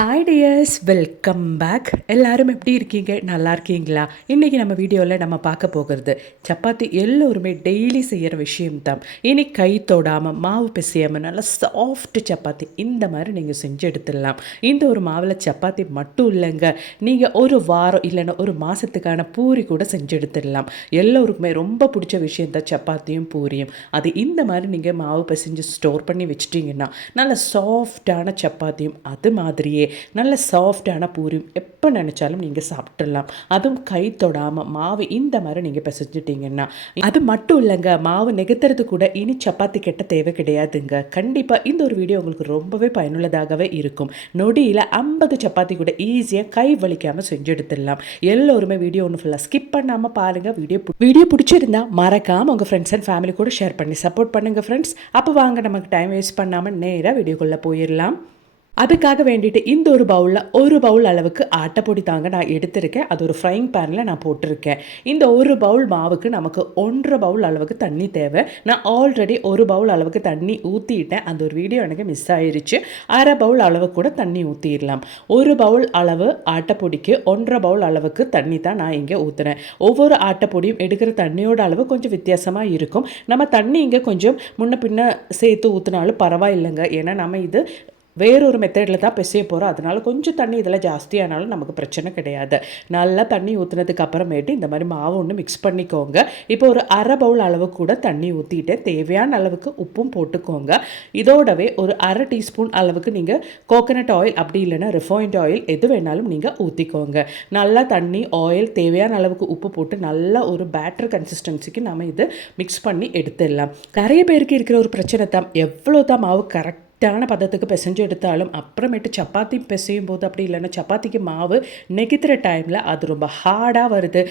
Hi tears, welcome back. எல்லாரும் எப்படி இருக்கீங்க? நல்லா இருக்கீங்களா? இன்றைக்கி நம்ம வீடியோவில் நம்ம பார்க்க போகிறது சப்பாத்தி எல்லோருமே டெய்லி செய்கிற விஷயம்தான். இனி கை தொடாமல் மாவு பிசையாமல் நல்லா சாஃப்ட் சப்பாத்தி இந்த மாதிரி நீங்கள் செஞ்சு எடுத்துடலாம். இந்த ஒரு மாவில் சப்பாத்தி மட்டும் இல்லைங்க, நீங்கள் ஒரு வாரம் இல்லைன்னா ஒரு மாதத்துக்கான பூரி கூட செஞ்சு எடுத்துடலாம். எல்லோருக்குமே ரொம்ப பிடிச்ச விஷயந்தான் சப்பாத்தியும் பூரியும். அது இந்த மாதிரி நீங்கள் மாவு பிசைஞ்சு ஸ்டோர் பண்ணி வச்சிட்டிங்கன்னா நல்ல சாஃப்டான சப்பாத்தியும் அது மாதிரியே நல்ல சாஃப்டான பூரியும் எப்போ நினச்சாலும் நீங்கள் சாப்பிட்றலாம். அதுவும் கை தொடாமல் மாவு இந்த மாதிரி நீங்கள் பிசைஞ்சிட்டிங்கன்னா அது மட்டும் இல்லைங்க, மாவு நெகத்துறது கூட இனி சப்பாத்தி கெட்ட தேவை கிடையாதுங்க. கண்டிப்பாக இந்த ஒரு வீடியோ உங்களுக்கு ரொம்பவே பயனுள்ளதாகவே இருக்கும். நொடியில் 50 சப்பாத்தி கூட ஈஸியாக கை வலிக்காமல் செஞ்சு எடுத்துடலாம். எல்லோருமே வீடியோ ஒன்று ஃபுல்லாக ஸ்கிப் பண்ணாமல் பாருங்கள். வீடியோ பிடிச்சிருந்தா மறக்காமல் உங்கள் ஃப்ரெண்ட்ஸ் அண்ட் ஃபேமிலி கூட ஷேர் பண்ணி சப்போர்ட் பண்ணுங்கள் ஃப்ரெண்ட்ஸ். அப்போ வாங்க நமக்கு டைம் வேஸ்ட் பண்ணாமல் நேராக வீடியோக்குள்ளே போயிடலாம். அதுக்காக வேண்டிட்டு இந்த ஒரு பவுல் அளவுக்கு ஆட்டைப்பொடி தாங்க நான் எடுத்திருக்கேன். அது ஒரு ஃப்ரைங் பேனில் நான் போட்டிருக்கேன். இந்த ஒரு பவுல் மாவுக்கு நமக்கு 1.5 பவுல் அளவுக்கு தண்ணி தேவை. நான் ஆல்ரெடி ஒரு பவுல் அளவுக்கு தண்ணி ஊற்றிட்டேன். அந்த ஒரு வீடியோ எனக்கு மிஸ் ஆயிடுச்சு. 1/2 பவுல் அளவுக்கு கூட தண்ணி ஊற்றிடலாம். ஒரு பவுல் அளவு ஆட்டைப்பொடிக்கு 1.5 பவுல் அளவுக்கு தண்ணி தான் நான் இங்கே ஊற்றுறேன். ஒவ்வொரு ஆட்டைப்பொடியும் எடுக்கிற தண்ணியோட அளவு கொஞ்சம் வித்தியாசமாக இருக்கும். நம்ம தண்ணி இங்கே கொஞ்சம் முன்ன பின்ன சேர்த்து ஊற்றினாலும் பரவாயில்லைங்க. ஏன்னா நம்ம இது வேறொரு மெத்தடில் தான் பிசைய போகிறோம். அதனால் கொஞ்சம் தண்ணி இதில் ஜாஸ்தியானாலும் நமக்கு பிரச்சனை கிடையாது. நல்லா தண்ணி ஊற்றுனதுக்கு அப்புறமேட்டு இந்த மாதிரி மாவு ஒன்று மிக்ஸ் பண்ணிக்கோங்க. இப்போ ஒரு 1/2 பவுல் அளவு கூட தண்ணி ஊற்றிட்டு தேவையான அளவுக்கு உப்பும் போட்டுக்கோங்க. இதோடவே ஒரு 1/2 டீஸ்பூன் அளவுக்கு நீங்கள் கோகனட் ஆயில் அப்படி இல்லைன்னா ரிஃபைண்ட் ஆயில் எது வேணாலும் நீங்கள் ஊற்றிக்கோங்க. நல்லா தண்ணி ஆயில் தேவையான அளவுக்கு உப்பு போட்டு நல்லா ஒரு பேட்டர் கன்சிஸ்டன்சிக்கு நம்ம இது மிக்ஸ் பண்ணி எடுத்துடலாம். நிறைய பேருக்கு இருக்கிற ஒரு பிரச்சனை தான், எவ்வளோ தான் மாவு கரெக்டான பதத்துக்கு பிசைஞ்சு எடுத்தாலும் அப்புறமேட்டு சப்பாத்தி பிசையும் போது அப்படி இல்லைன்னா சப்பாத்திக்கு மாவு நெகித்துற டைமில் அது ரொம்ப ஹார்டாக வருது.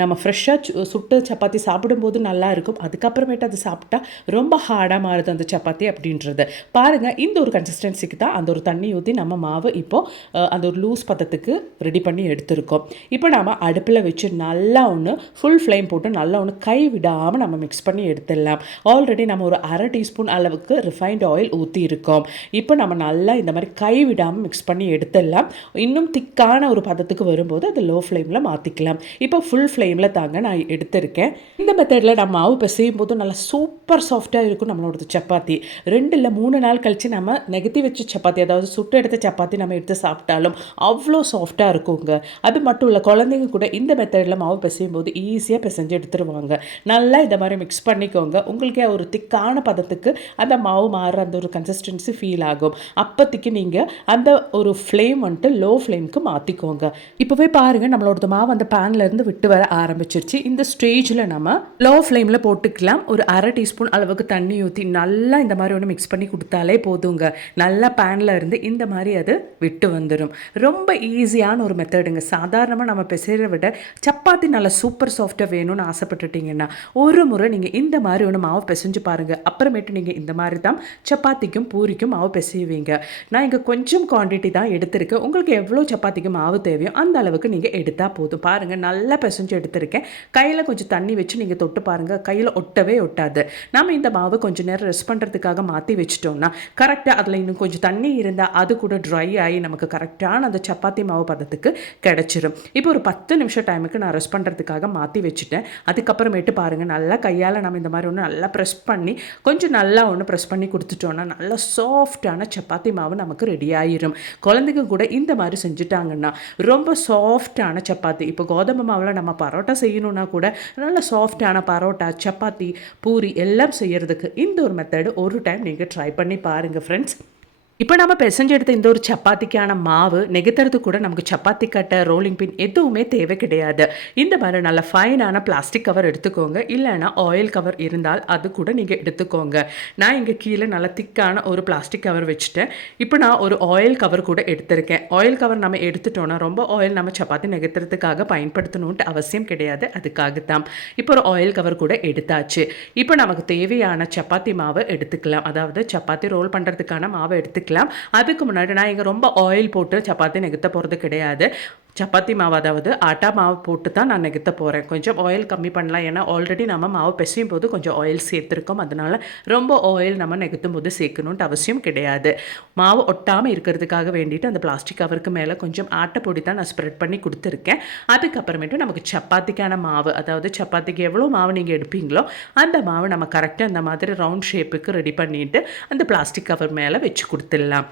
நம்ம ஃப்ரெஷ்ஷாக சுட்டு சப்பாத்தி சாப்பிடும்போது நல்லா இருக்கும், அதுக்கப்புறமேட்டு அது சாப்பிட்டா ரொம்ப ஹார்டாக மாறுது அந்த சப்பாத்தி அப்படின்றது. பாருங்கள், இந்த ஒரு கன்சிஸ்டன்சிக்கு தான் அந்த ஒரு தண்ணி ஊற்றி நம்ம மாவு இப்போது அந்த ஒரு லூஸ் பதத்துக்கு ரெடி பண்ணி எடுத்துருக்கோம். இப்போ நம்ம அடுப்பில் வச்சு நல்லா ஒன்று ஃபுல் ஃப்ளேம் போட்டு நல்லா ஒன்று கை விடாமல் நம்ம மிக்ஸ் பண்ணி எடுத்துடலாம். ஆல்ரெடி நம்ம ஒரு 1/2 டீஸ்பூன் அளவுக்கு ரிஃபைண்ட் ஆயில் ஊற்றி இருக்கோம். இப்போ நம்ம நல்லா இந்த மாதிரி கை விடாமல் மிக்ஸ் பண்ணி எடுத்துடலாம். இன்னும் திக்கான ஒரு பதத்துக்கு வரும்போது அது லோ ஃப்ளேமில் மாற்றிக்கலாம். இப்போ ஃபுல் ஃப்ளேமில் தாங்க நான் எடுத்திருக்கேன். இந்த மெத்தடில் நம்ம மாவு பிசையும் போது நல்லா சூப்பர் சாஃப்டாக இருக்கும் நம்மளோட சப்பாத்தி. 2 இல்லை 3 நாள் கழித்து நம்ம நெகத்தி வச்ச சப்பாத்தி, அதாவது சுட்டு எடுத்த சப்பாத்தி நம்ம எடுத்து சாப்பிட்டாலும் அவ்வளோ சாஃப்டாக இருக்குங்க. அது மட்டும் இல்லை, குழந்தைங்க கூட இந்த மெத்தடில் மாவு பிசையும் போது ஈஸியாக பிசைஞ்சு எடுத்துருவாங்க. நல்லா இதை மாதிரி மிக்ஸ் பண்ணிக்கோங்க. உங்களுக்கே ஒரு திக்கான பதத்துக்கு அந்த மாவு மாறுற அந்த ஒரு கன்சிஸ்டன்சி ஃபீல் ஆகும். அப்போதைக்கு நீங்கள் அந்த ஒரு ஃப்ளேம் வந்துட்டு லோ ஃப்ளேமுக்கு மாற்றிக்கோங்க. இப்போவே பாருங்கள், நம்மளோட மாவு அந்த பேன்லேருந்து விட்டு வர ஆரம்பிச்சிருச்சு. இந்த ஸ்டேஜில் நம்ம லோ ஃப்ளேமில் போட்டுக்கலாம். ஒரு 1/2 டீஸ்பூன் அளவுக்கு தண்ணி ஊற்றி நல்லா இந்த மாதிரி ஒன்று மிக்ஸ் பண்ணி கொடுத்தாலே போதுங்க. நல்லா பேனில் இருந்து இந்த மாதிரி அது விட்டு வந்துடும். ரொம்ப ஈஸியான ஒரு மெத்தடுங்க. சாதாரணமாக நம்ம பிசைற விட சப்பாத்தி நல்லா சூப்பர் சாஃப்டாக வேணும்னு ஆசைப்பட்டுட்டிங்கன்னா ஒரு முறை நீங்கள் இந்த மாதிரி ஒன்று மாவு பிசைஞ்சு பாருங்கள். அப்புறமேட்டு நீங்கள் இந்த மாதிரி தான் சப்பாத்திக்கும் பூரிக்கும் மாவு பிசைவீங்க. நான் இங்கே கொஞ்சம் குவான்டிட்டி தான் எடுத்திருக்கேன். உங்களுக்கு எவ்வளோ சப்பாத்திக்கு மாவு தேவையோ அந்த அளவுக்கு நீங்கள் எடுத்தால் போதும். பாருங்கள், நல்லா பிசைஞ்சு எடுத்திருக்கேன். கையில் கொஞ்சம் தண்ணி வச்சு நீங்கள் தொட்டு பாருங்கள், கையில் ஒட்டவே ஒட்டாது. நம்ம இந்த மாவு கொஞ்சம் நேரம் ரெஸ்ட் பண்ணுறதுக்காக மாற்றி வச்சிட்டோம்னா கரெக்டாக அதில் இன்னும் கொஞ்சம் தண்ணி இருந்தால் அது கூட ட்ரை ஆகி நமக்கு கரெக்டான அந்த சப்பாத்தி மாவு பதத்துக்கு கிடச்சிரும். இப்போ ஒரு 10 நிமிஷம் டைமுக்கு நான் ரெஸ்ட் பண்ணுறதுக்காக மாற்றி வச்சுட்டேன். அதுக்கப்புறமேட்டு பாருங்கள், நல்லா கையால் நம்ம இந்த மாதிரி ஒன்று நல்லா ப்ரெஸ் பண்ணி கொஞ்சம் நல்லா ஒன்று ப்ரெஸ் பண்ணி கொடுத்துட்டோன்னா நல்லா சாஃப்டான சப்பாத்தி மாவு நமக்கு ரெடி ஆயிரும். குழந்தைங்க கூட இந்த மாதிரி செஞ்சுட்டாங்கன்னா ரொம்ப சாஃப்டான சப்பாத்தி. இப்போ கோதுமை மாவில் நம்ம பரோட்டா செய்யணுன்னா கூட நல்ல சாஃப்டான பரோட்டா, சப்பாத்தி, பூரி எல்லாம் செய்யறதுக்கு இந்த ஒரு மெத்தடு ஒரு டைம் நீங்கள் ட்ரை பண்ணி பாருங்கள் ஃப்ரெண்ட்ஸ். இப்போ நம்ம பிசைஞ்சு எடுத்த இந்த ஒரு சப்பாத்திக்கான மாவு நெகத்துறது கூட நமக்கு சப்பாத்தி கட்டை, ரோலிங் பின் எதுவுமே தேவை கிடையாது. இந்த மாதிரி நல்ல ஃபைனான பிளாஸ்டிக் கவர் எடுத்துக்கோங்க, இல்லைனா ஆயில் கவர் இருந்தால் அது கூட நீங்கள் எடுத்துக்கோங்க. நான் இங்கே கீழே நல்ல திக்கான ஒரு பிளாஸ்டிக் கவர் வச்சுட்டேன். இப்போ நான் ஒரு ஆயில் கவர் கூட எடுத்திருக்கேன். ஆயில் கவர் நம்ம எடுத்துட்டோன்னா ரொம்ப ஆயில் நம்ம சப்பாத்தி நெகத்துறதுக்காக பயன்படுத்தணுன்ட்டு அவசியம் கிடையாது, அதுக்காகத்தான். இப்போ ஒரு ஆயில் கவர் கூட எடுத்தாச்சு. இப்போ நமக்கு தேவையான சப்பாத்தி மாவு எடுத்துக்கலாம், அதாவது சப்பாத்தி ரோல் பண்ணுறதுக்கான மாவு எடுத்துக்கலாம். அதுக்கு முன்னாடி நான் இங்கே ரொம்ப ஆயில் போட்டு சப்பாத்தி நெகுத்த போகிறது கிடையாது. சப்பாத்தி மாவு அதாவது ஆட்டா மாவு போட்டு தான் நான் நெகுத்த போகிறேன். கொஞ்சம் ஆயில் கம்மி பண்ணலாம். ஏன்னா ஆல்ரெடி நம்ம மாவு பிசையும் போது கொஞ்சம் ஆயில் சேர்த்துருக்கோம். அதனால் ரொம்ப ஆயில் நம்ம நெகுத்தும் போது சேர்க்கணுன்ட்டு அவசியம் கிடையாது. மாவு ஒட்டாமல் இருக்கிறதுக்காக வேண்டிட்டு அந்த பிளாஸ்டிக் கவருக்கு மேலே கொஞ்சம் ஆட்டைப்பொடி தான் நான் ஸ்ப்ரெட் பண்ணி கொடுத்துருக்கேன். அதுக்கப்புறமேட்டு நமக்கு சப்பாத்திக்கான மாவு, அதாவது சப்பாத்திக்கு எவ்வளோ மாவு நீங்கள் எடுப்பீங்களோ அந்த மாவு நம்ம கரெக்டாக அந்த மாதிரி ரவுண்ட் ஷேப்புக்கு ரெடி பண்ணிவிட்டு அந்த பிளாஸ்டிக் கவர் மேலே வச்சு கொடுத்துடலாம்.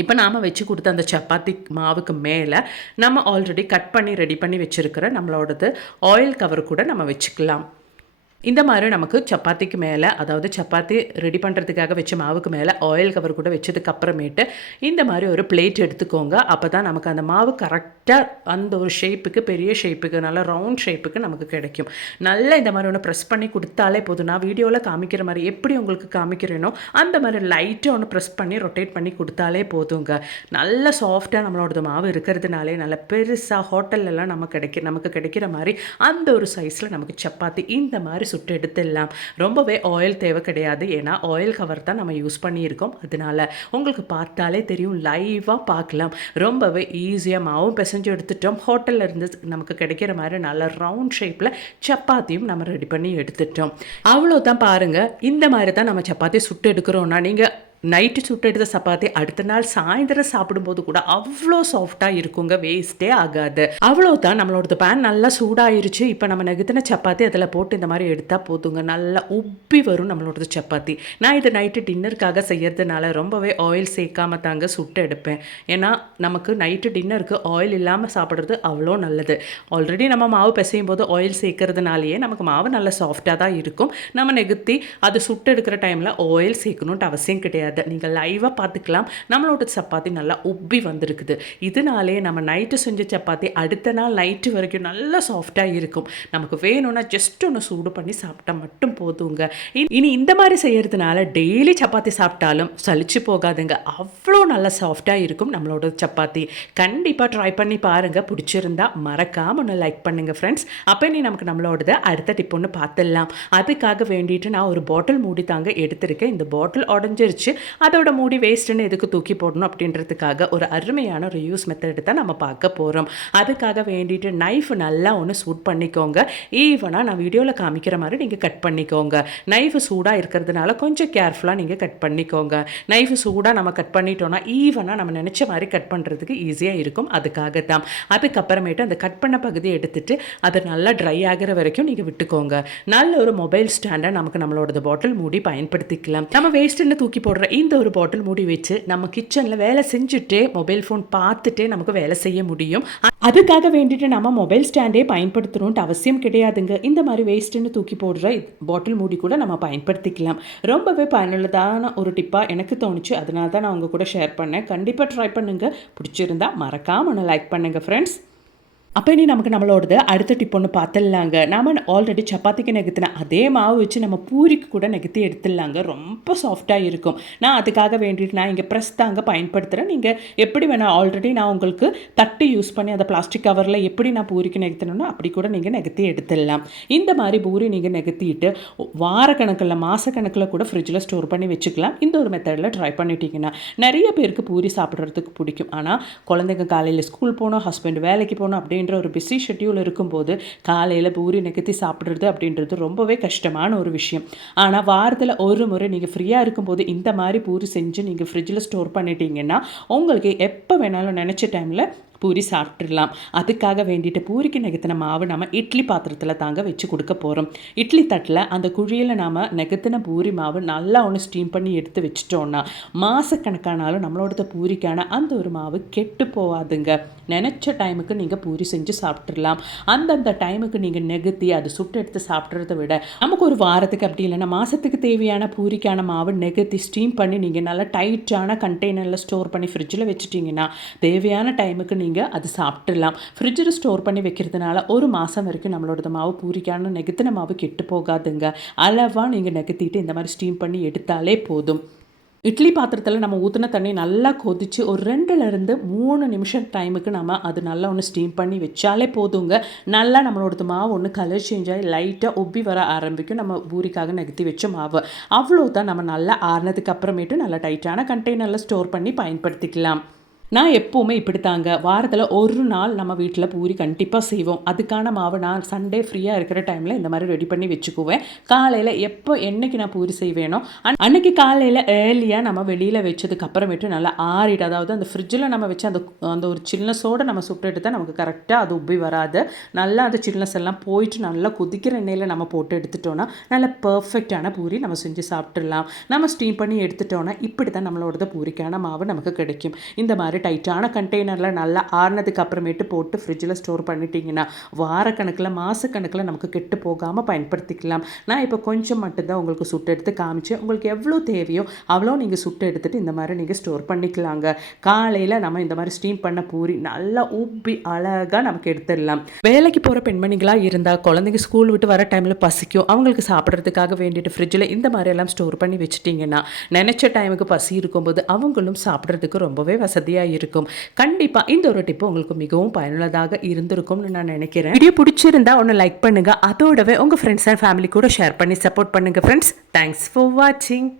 இப்போ நாம் வச்சு கொடுத்த அந்த சப்பாத்தி மாவுக்கு மேலே நம்ம ஆல்ரெடி கட் பண்ணி ரெடி பண்ணி வச்சுருக்கிற நம்மளோடது ஆயில் கவர் கூட நம்ம வச்சுக்கலாம். இந்த மாதிரி நமக்கு சப்பாத்திக்கு மேலே, அதாவது சப்பாத்தி ரெடி பண்ணுறதுக்காக வச்ச மாவுக்கு மேலே ஆயில் கவர் கூட வச்சதுக்கு அப்புறமேட்டு இந்த மாதிரி ஒரு பிளேட் எடுத்துக்கோங்க. அப்போ தான் நமக்கு அந்த மாவு கரெக்டாக அந்த ஒரு ஷேப்புக்கு, பெரிய ஷேப்புக்கு, நல்லா ரவுண்ட் ஷேப்புக்கு நமக்கு கிடைக்கும். நல்லா இந்த மாதிரி ஒன்று ப்ரெஸ் பண்ணி கொடுத்தாலே போதும். நான் வீடியோவில் காமிக்கிற மாதிரி எப்படி உங்களுக்கு காமிக்கிறேனோ அந்த மாதிரி லைட்டாக ஒன்று ப்ரெஸ் பண்ணி ரொட்டேட் பண்ணி கொடுத்தாலே போதுங்க. நல்ல சாஃப்டாக நம்மளோட மாவு இருக்கிறதுனாலே நல்ல பெருசாக ஹோட்டல்லலாம் நமக்கு கிடைக்கிற மாதிரி அந்த ஒரு சைஸில் நமக்கு சப்பாத்தி இந்த மாதிரி சுட்டு எடுத்துடலாம். ரொம்பவே ஆயில் தேவை கிடையாது. ஏன்னா ஆயில் கவர் தான் நம்ம யூஸ் பண்ணியிருக்கோம். அதனால உங்களுக்கு பார்த்தாலே தெரியும், லைவாக பார்க்கலாம். ரொம்பவே ஈஸியாக மாவும் பிசைஞ்சு எடுத்துட்டோம். ஹோட்டலில் இருந்து நமக்கு கிடைக்கிற மாதிரி நல்ல ரவுண்ட் ஷேப்பில் சப்பாத்தியும் நம்ம ரெடி பண்ணி எடுத்துட்டோம். அவ்வளோதான் பாருங்கள். இந்த மாதிரி தான் நம்ம சப்பாத்தி சுட்டு எடுக்கிறோன்னா நீங்கள் நைட்டு சுட்டு எடுத்த சப்பாத்தி அடுத்த நாள் சாயந்தரம் சாப்பிடும்போது கூட அவ்வளோ சாஃப்டாக இருக்குங்க, வேஸ்ட்டே ஆகாது. அவ்வளோதான், நம்மளோட பேன் நல்லா சூடாயிருச்சு. இப்போ நம்ம நெகுத்தின சப்பாத்தி அதில் போட்டு இந்த மாதிரி எடுத்தால் போதுங்க, நல்லா உப்பி வரும் நம்மளோட சப்பாத்தி. நான் இது நைட்டு டின்னருக்காக செய்யறதுனால ரொம்பவே ஆயில் சேர்க்காம தாங்க சுட்டு எடுப்பேன். ஏன்னா நமக்கு நைட்டு டின்னருக்கு ஆயில் இல்லாமல் சாப்பிட்றது அவ்வளோ நல்லது. ஆல்ரெடி நம்ம மாவு பிசையும் போது ஆயில் சேர்க்கறதுனாலேயே நமக்கு மாவு நல்லா சாஃப்டாக தான் இருக்கும். நம்ம நெகுத்தி அது சுட்டு எடுக்கிற டைமில் ஆயில் சேர்க்கணுன்ட்டு அவசியம் கிடையாது. நீங்கள் லைவாக பார்த்துக்கலாம். நம்மளோட சப்பாத்தி நல்லா உப்பி வந்திருக்குது. இதனாலே நம்ம நைட்டு செஞ்ச சப்பாத்தி அடுத்த நாள் நைட்டு வரைக்கும் நல்லா சாஃப்டாக இருக்கும். நமக்கு வேணும்னா ஜஸ்ட் ஒன்று சூடு பண்ணி சாப்பிட்டா மட்டும் போதுங்க. இனி இந்த மாதிரி செய்யறதுனால டெய்லி சப்பாத்தி சாப்பிட்டாலும் சலிச்சு போகாதுங்க. அவ்வளோ நல்லா சாஃப்டாக இருக்கும் நம்மளோட சப்பாத்தி. கண்டிப்பாக ட்ரை பண்ணி பாருங்கள். பிடிச்சிருந்தா மறக்காமல் ஒன்று லைக் பண்ணுங்கள் ஃப்ரெண்ட்ஸ். அப்போ நமக்கு நம்மளோடது அடுத்த டிப் ஒன்று பார்த்துடலாம். அதுக்காக வேண்டிட்டு நான் ஒரு பாட்டில் மூடி தாங்க எடுத்திருக்கேன். இந்த பாட்டில் உடஞ்சிருச்சு. அதோட மூடி வேஸ்ட்டுன்னு எதுக்கு தூக்கி போடணும் அப்படின்றதுக்காக ஒரு அருமையான ஒரு யூஸ் மெத்தட் தான் நம்ம பார்க்க போகிறோம். அதுக்காக வேண்டிட்டு நைஃப் நல்லா ஒன்று சூட் பண்ணிக்கோங்க. ஈவனாக நான் வீடியோவில் காமிக்கிற மாதிரி நீங்கள் கட் பண்ணிக்கோங்க. நைஃபு சூடாக இருக்கிறதுனால கொஞ்சம் கேர்ஃபுல்லாக நீங்கள் கட் பண்ணிக்கோங்க. நைஃபு சூடாக நம்ம கட் பண்ணிட்டோன்னா ஈவனாக நம்ம நினச்ச மாதிரி கட் பண்ணுறதுக்கு ஈஸியாக இருக்கும். அதுக்காக தான். அதுக்கப்புறமேட்டு அந்த கட் பண்ண பகுதியை எடுத்துகிட்டு அதை நல்லா ட்ரை ஆகிற வரைக்கும் நீங்கள் விட்டுக்கோங்க. நல்ல ஒரு மொபைல் ஸ்டாண்டை நமக்கு நம்மளோட பாட்டில் மூடி பயன்படுத்திக்கலாம். நம்ம வேஸ்ட்டுன்னு தூக்கி போடுற இந்த ஒரு பாட்டில் மூடி வச்சு நம்ம கிச்சனில் வேலை செஞ்சுட்டே மொபைல் ஃபோன் பார்த்துட்டே நமக்கு வேலை செய்ய முடியும். அதுக்காக வேண்டிட்டு நம்ம மொபைல் ஸ்டாண்டே பயன்படுத்தணுன்ட்டு அவசியம் கிடையாதுங்க. இந்த மாதிரி வேஸ்ட்டுன்னு தூக்கி போடுற பாட்டில் மூடி கூட நம்ம பயன்படுத்திக்கலாம். ரொம்பவே பயனுள்ளதான ஒரு டிப்பாக எனக்கு தோணுச்சு. அதனால தான் நான் உங்கள் கூட ஷேர் பண்ணேன். கண்டிப்பாக ட்ரை பண்ணுங்கள். பிடிச்சிருந்தா மறக்காமல் ஒன்று லைக் பண்ணுங்கள் ஃப்ரெண்ட்ஸ். அப்போ நமக்கு நம்மளோடது அடுத்த டிப் ஒன்று பார்த்துடலாங்க. நம்ம ஆல்ரெடி சப்பாத்திக்கு நெகுத்தின அதே மாவு வச்சு நம்ம பூரிக்கு கூட நெகுத்தி எடுத்துடலாங்க. ரொம்ப சாஃப்டாக இருக்கும். நான் அதுக்காக வேண்டிட்டு நான் இங்கே ப்ரெஸ் தாங்க பயன்படுத்துகிறேன். நீங்கள் எப்படி வேணால், ஆல்ரெடி நான் உங்களுக்கு தட்டு யூஸ் பண்ணி அந்த பிளாஸ்டிக் கவரில் எப்படி நான் பூரிக்கு நெகுத்தினோ அப்படி கூட நீங்கள் நெகுத்தி எடுத்துடலாம். இந்த மாதிரி பூரி நீங்கள் நெகுத்திட்டு வாரக்கணக்கில் மாதக்கணக்கில் கூட ஃப்ரிட்ஜில் ஸ்டோர் பண்ணி வச்சுக்கலாம். இந்த ஒரு மெத்தடில் ட்ரை பண்ணிட்டீங்கன்னா நிறைய பேருக்கு பூரி சாப்பிட்றதுக்கு பிடிக்கும். ஆனால் குழந்தைங்க காலையில் ஸ்கூல் போகணும், ஹஸ்பண்ட் வேலைக்கு போகணும் அப்படின்ற ஒரு பிஸி ஷெட்யூல் இருக்கும்போது காலையில் பூரி நெகுத்தி சாப்பிட்றது அப்படின்றது ரொம்பவே கஷ்டமான ஒரு விஷயம். ஆனால் வாரத்தில் ஒரு முறை நீங்கள் ஃப்ரீயாக இருக்கும்போது இந்த மாதிரி பூரி செஞ்சு நீங்கள் ஃப்ரிட்ஜில் ஸ்டோர் பண்ணிட்டீங்கன்னா உங்களுக்கு எப்போ வேணாலும் நினச்ச டைமில் பூரி சாப்பிட்றலாம். அதுக்காக வேண்டிட்டு பூரிக்கு நெகுத்தின மாவு நம்ம இட்லி பாத்திரத்தில் தாங்க வச்சு கொடுக்க போகிறோம். இட்லி தட்டில் அந்த குழியில் நாம் நெகுத்தின பூரி மாவு நல்லா ஒன்று ஸ்டீம் பண்ணி எடுத்து வச்சிட்டோன்னா மாதக்கணக்கானாலும் நம்மளோட பூரிக்கான அந்த ஒரு மாவு கெட்டு போகாதுங்க. நினச்ச டைமுக்கு நீங்கள் பூரி செஞ்சு சாப்பிட்றலாம். அந்தந்த டைமுக்கு நீங்கள் நெகுத்தி அது சுட்டு எடுத்து சாப்பிட்றத விட நமக்கு ஒரு வாரத்துக்கு அப்படி இல்லைன்னா மாதத்துக்கு தேவையான பூரிக்கான மாவு நெகுத்தி ஸ்டீம் பண்ணி நீங்கள் நல்லா டைட்டான கண்டெய்னரில் ஸ்டோர் பண்ணி ஃப்ரிட்ஜில் வச்சுட்டிங்கன்னா தேவையான டைமுக்கு நீங்கள் அது சாப்பிட்றலாம். ஃப்ரிட்ஜில் ஸ்டோர் பண்ணி வைக்கிறதுனால ஒரு மாதம் வரைக்கும் நம்மளோட மாவு பூரிக்கான நெகுத்தின மாவு கெட்டு போகாதுங்க. அளவாக நீங்கள் நெகுத்திட்டு இந்த மாதிரி ஸ்டீம் பண்ணி எடுத்தாலே போதும். இட்லி பாத்திரத்தில் நம்ம ஊற்றின தண்ணி நல்லா கொதித்து ஒரு 2-3 நிமிஷம் டைமுக்கு நம்ம அது நல்லா ஒன்று ஸ்டீம் பண்ணி வச்சாலே போதுங்க. நல்லா நம்மளோட மாவு ஒன்று கலர் சேஞ்ச் ஆகி லைட்டாக உப்பி வர ஆரம்பிக்கும். நம்ம பூரிக்காக நெகுத்தி வச்ச மாவு அவ்வளோதான். நம்ம நல்லா ஆறுனதுக்கு அப்புறமேட்டு நல்லா டைட்டான கண்டெய்னரில் ஸ்டோர் பண்ணி பயன்படுத்திக்கலாம். நான் எப்போவுமே இப்படித்தாங்க. வாரத்தில ஒரு நாள் நம்ம வீட்ல பூரி கண்டிப்பா செய்வோம். அதுக்கான மாவு நான் சண்டே ஃப்ரீயா இருக்கிற டைம்ல இந்த மாரி ரெடி பண்ணி வச்சுக்குவேன். காலையில எப்போ என்னைக்கு நான் பூரி செய்வேனோ, அன்னைக்கு காலையில ஏர்லியா நம்ம வெளியில வச்சதுக்கு அப்புறமேட்டு நல்லா ஆறிட்டு, அதாவது அந்த ஃப்ரிட்ஜில நம்ம வச்சு அந்த அந்த ஒரு சில்னஸோட நம்ம சுட்டு எடுத்தா நமக்கு கரெக்ட்டா அது உப்பி வராது. நல்லா அந்த சில்னஸ் எல்லாம் போயிட்டு நல்லா கொதிக்கிற எண்ணெயில நம்ம போட்டு எடுத்துட்டோம்னா, நல்ல பெர்ஃபெக்ட்டான பூரி நம்ம செஞ்சு சாப்பிட்டுறலாம். நம்ம ஸ்டீம் பண்ணி எடுத்துட்டோம்னா, இப்படி தான் நம்மளோடது பூரிக்கான மாவு நமக்கு கிடைக்கும். இந்த மாரி டைட்டான கண்டெய்னரில் நல்லா ஆறுனதுக்கு அப்புறமேட்டு போட்டு ஃப்ரிட்ஜில் ஸ்டோர் பண்ணிட்டீங்கன்னா வாரக்கணக்கில் மாதக்கணக்கில் நமக்கு கெட்டு போகாமல் பயன்படுத்திக்கலாம். நான் இப்போ கொஞ்சம் மட்டும்தான் உங்களுக்கு சுட்டு எடுத்து காமிச்சேன். உங்களுக்கு எவ்வளோ தேவையோ அவ்வளோ நீங்கள் சுட்டு எடுத்துகிட்டு இந்த மாதிரி நீங்கள் ஸ்டோர் பண்ணிக்கலாங்க. காலையில் நம்ம இந்த மாதிரி ஸ்டீம் பண்ண பூரி நல்லா உப்பி அழகாக நமக்கு எடுத்துடலாம். வேலைக்கு போகிற பெண்மணிகளாக இருந்தால் குழந்தைங்க ஸ்கூல் விட்டு வர டைமில் பசிக்கும், அவங்களுக்கு சாப்பிட்றதுக்காக வேண்டிட்டு ஃப்ரிட்ஜில் இந்த மாதிரியெல்லாம் ஸ்டோர் பண்ணி வச்சுட்டிங்கன்னா நினச்ச டைமுக்கு பசி இருக்கும்போது அவங்களும் சாப்பிட்றதுக்கு ரொம்பவே வசதியாக இருக்கும். கண்டிப்பா இந்த ஒரு டிப் உங்களுக்கு மிகவும் பயனுள்ளதாக இருந்திருக்கும்னு நான் நினைக்கிறேன். வீடியோ பிடிச்சிருந்தா ஒன்று லைக் பண்ணுங்க, அதோடவே உங்க ஃப்ரெண்ட்ஸ் அண்ட் ஃபேமிலி கூட ஷேர் பண்ணி சப்போர்ட் பண்ணுங்க ஃப்ரெண்ட்ஸ். தேங்க்ஸ் ஃபார் வாட்சிங்.